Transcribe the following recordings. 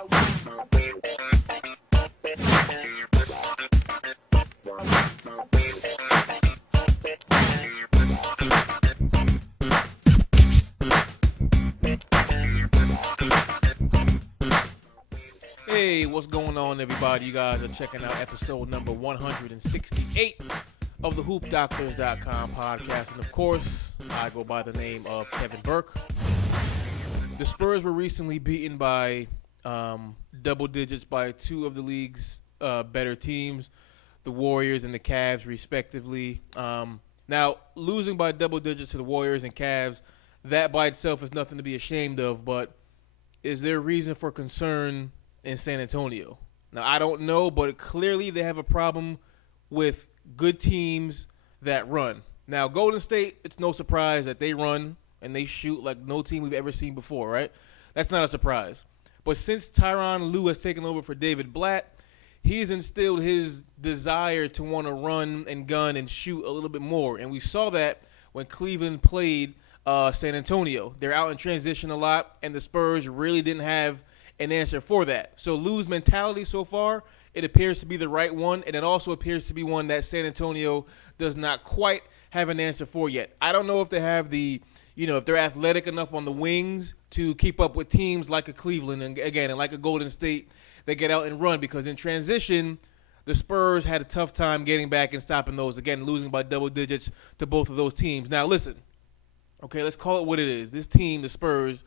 Hey, what's going on, everybody? You guys are checking out episode number 168 of the HoopDoctors.com podcast. And of course, I go by the name of Kevin Burke. The Spurs were recently beaten by double digits by two of the league's better teams, the Warriors and the Cavs, respectively. Now, losing by double digits to the Warriors and Cavs, that by itself is nothing to be ashamed of, but is there reason for concern in San Antonio? Now, I don't know, but clearly they have a problem with good teams that run. Now, Golden State, it's no surprise that they run and they shoot like no team we've ever seen before, right? That's not a surprise. But since Tyronn Lue has taken over for David Blatt, he's instilled his desire to want to run and gun and shoot a little bit more. And we saw that when Cleveland played San Antonio. They're out in transition a lot, and the Spurs really didn't have an answer for that. So Lue's mentality so far, it appears to be the right one, and it also appears to be one that San Antonio does not quite have an answer for yet. I don't know if they have the, if they're athletic enough on the wings to keep up with teams like a Cleveland and like a Golden State that get out and run, because in transition, the Spurs had a tough time getting back and stopping those, again, losing by double digits to both of those teams. Now, listen, okay, let's call it what it is. This team, the Spurs,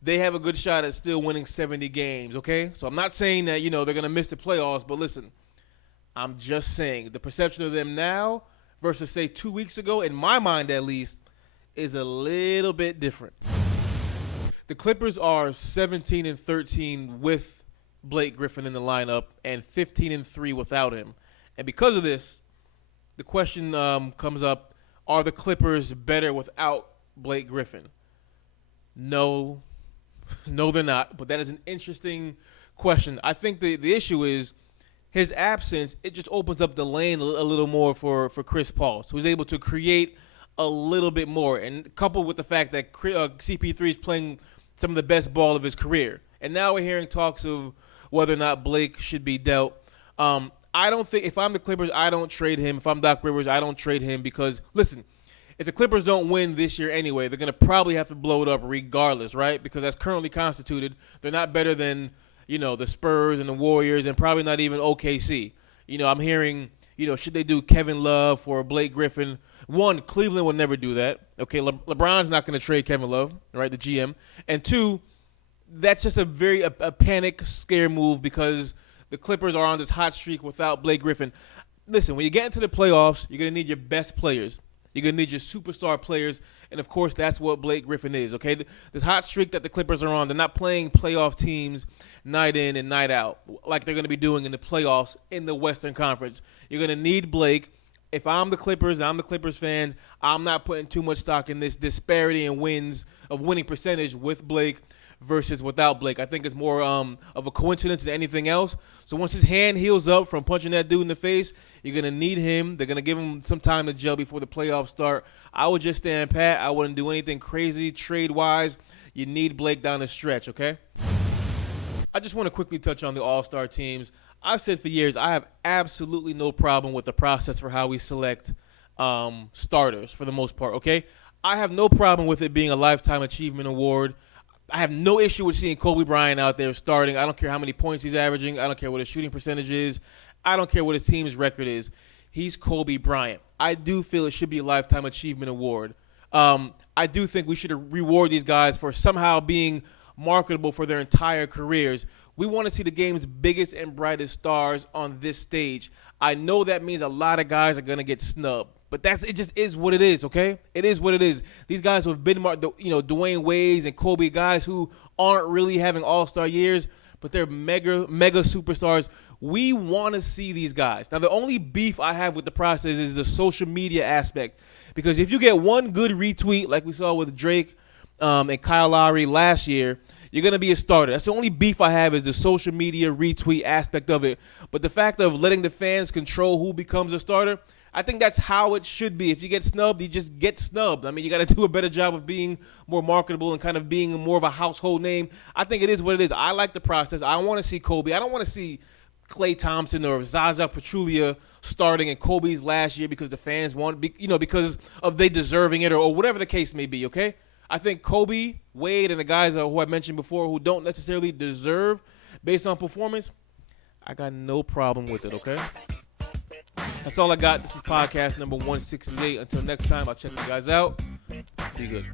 they have a good shot at still winning 70 games, okay? So I'm not saying that, they're going to miss the playoffs, but listen, I'm just saying the perception of them now versus, say, 2 weeks ago, in my mind at least, is a little bit different. The Clippers are 17-13 with Blake Griffin in the lineup and 15-3 without him. And because of this, the question comes up, are the Clippers better without Blake Griffin? No, they're not. But that is an interesting question. I think the issue is his absence. It just opens up the lane a little more for Chris Paul, so he's able to create a little bit more. And coupled with the fact that CP3 is playing some of the best ball of his career. And now we're hearing talks of whether or not Blake should be dealt. I don't think, if I'm the Clippers, I don't trade him. If I'm Doc Rivers, I don't trade him because, listen, if the Clippers don't win this year anyway, they're going to probably have to blow it up regardless, right? Because as currently constituted, they're not better than, the Spurs and the Warriors and probably not even OKC. I'm hearing, should they do Kevin Love for Blake Griffin? One, Cleveland will never do that. Okay, LeBron's not going to trade Kevin Love, right, the GM. And two, that's just a panic scare move because the Clippers are on this hot streak without Blake Griffin. Listen, when you get into the playoffs, you're going to need your best players. You're going to need your superstar players, and, of course, that's what Blake Griffin is, okay? This hot streak that the Clippers are on, they're not playing playoff teams night in and night out like they're going to be doing in the playoffs in the Western Conference. You're going to need Blake. If I'm the Clippers, I'm the Clippers fan, I'm not putting too much stock in this disparity in winning percentage with Blake versus without Blake. I think it's more of a coincidence than anything else. So once his hand heals up from punching that dude in the face, you're going to need him. They're going to give him some time to gel before the playoffs start. I would just stand pat. I wouldn't do anything crazy trade-wise. You need Blake down the stretch, okay? I just want to quickly touch on the All-Star teams. I've said for years I have absolutely no problem with the process for how we select starters for the most part, okay? I have no problem with it being a Lifetime Achievement Award. I have no issue with seeing Kobe Bryant out there starting. I don't care how many points he's averaging. I don't care what his shooting percentage is. I don't care what his team's record is. He's Kobe Bryant. I do feel it should be a Lifetime Achievement Award. I do think we should reward these guys for somehow being marketable for their entire careers. We want to see the game's biggest and brightest stars on this stage. I know that means a lot of guys are going to get snubbed. But it just is what it is, okay? It is what it is. These guys who have been, Dwayne Wades and Kobe, guys who aren't really having all-star years, but they're mega superstars. We want to see these guys. Now, the only beef I have with the process is the social media aspect. Because if you get one good retweet, like we saw with Drake and Kyle Lowry last year, you're going to be a starter. That's the only beef I have is the social media retweet aspect of it. But the fact of letting the fans control who becomes a starter, I think that's how it should be. If you get snubbed, you just get snubbed. I mean, you got to do a better job of being more marketable and kind of being more of a household name. I think it is what it is. I like the process. I want to see Kobe. I don't want to see Klay Thompson or Zaza Pachulia starting in Kobe's last year because the fans want, because of they deserving it or whatever the case may be, okay? I think Kobe, Wade, and the guys who I mentioned before who don't necessarily deserve based on performance, I got no problem with it, okay? That's all I got. This is podcast number 168. Until next time, I'll check you guys out. Be good.